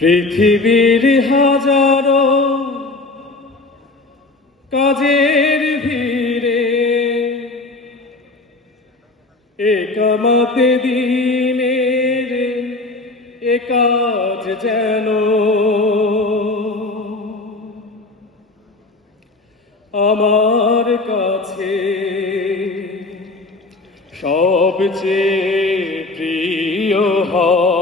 পৃথিবীর হাজারো কাজের ভিড়ে একামাতে দিনের এ কাজ যেন আমার কাছে সবচেয়ে প্রিয় হয়।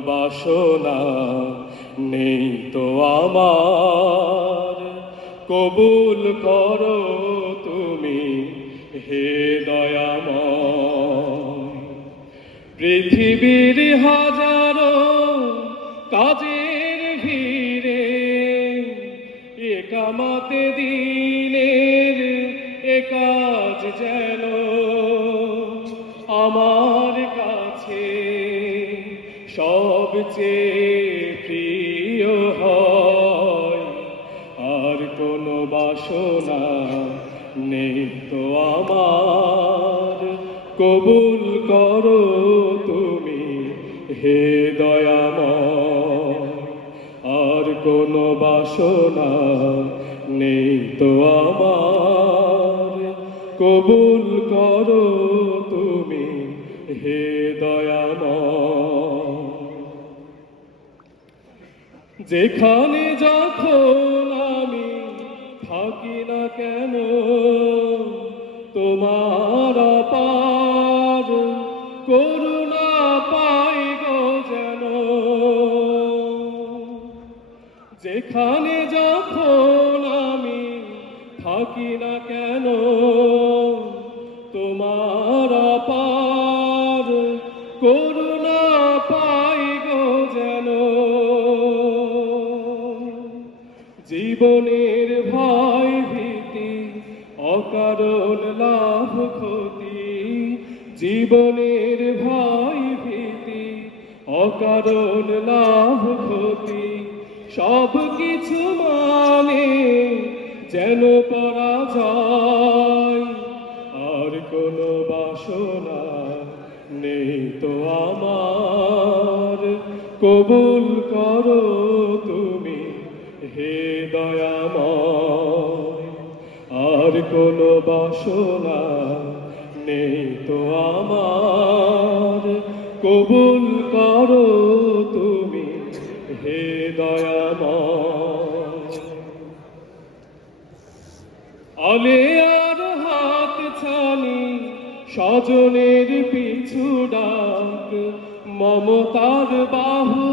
বাসনা নেই তো আমার। কবুল করো তুমি হে দয়াম পৃথিবীর হাজারো কাজের ভিড়ে একামাতে দিনের এ কাজ যেন আমার কাছে সবচেয়ে প্রিয় হয়। আর কোনো বাসনা নেই তো আমার। কবুল করো তুমি হে দয়াময়। আর কোনো বাসনা নেই তো আমার। কবুল করো তুমি হে দয়াময়। যেখানে যখন আমি থাকি না কেন, তোমার পার করুণা পাই যেন। যেখানে যখন আমি থাকি না কেন জীবনের ভয় ভীতি, অকারণ লাভ ক্ষতি, জীবনের ভয় ভীতি, অকারণ লাভ ক্ষতি সব কিছু মানে যেন পরা পরাজয়। আর কোনো বাসনা নেই তো আমার, কবুল করো বাসনা নেই তো আমার। কবুল করো তুমি হে দয়াময়। আর হাত ছানি স্বজনের পিছু ডাক, মমতার বাহু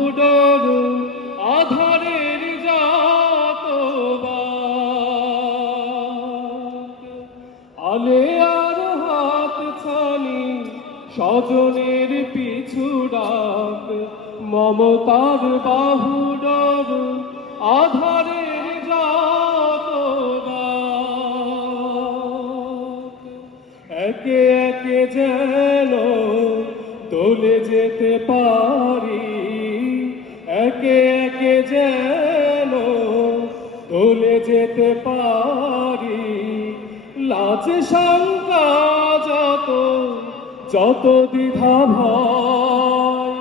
স্বজনের পিছু ডাক, মমতার বাহু ডর আধারের জাত একে একে যেন দোলে যেতে পারি, একে একে যেন দোলে যেতে পারি লাজ শঙ্কা যত দ্বিধা ভয়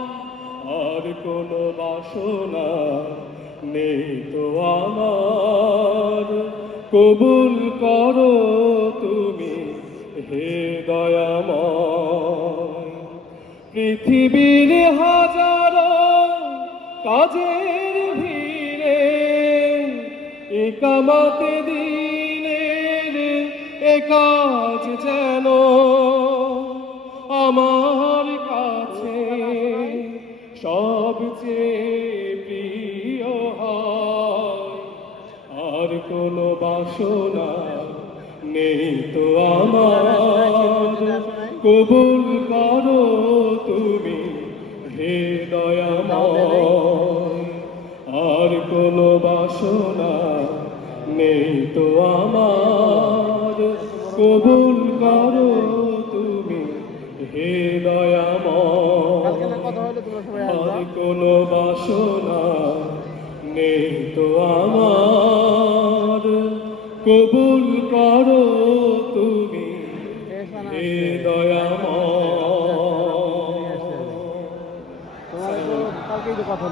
আর কোনো বাসনা নেই তো আমার। কবুল করো তুমি হে দয়াময়। পৃথিবীর হাজারো কাজের ভিড়ে, একামাতে দিনের এ কাজ যেন আমার কাছে সবচেয়ে প্রিয় আর কোনো বাসনা নেই তো আমার। কবুল করো তুমি হে দয়াময় আর কোনো বাসনা নেই তো আমার। কবুল আর কোনো বাসনা নেই তো আমার। কবুল করো তুমি। দয়াময় কথা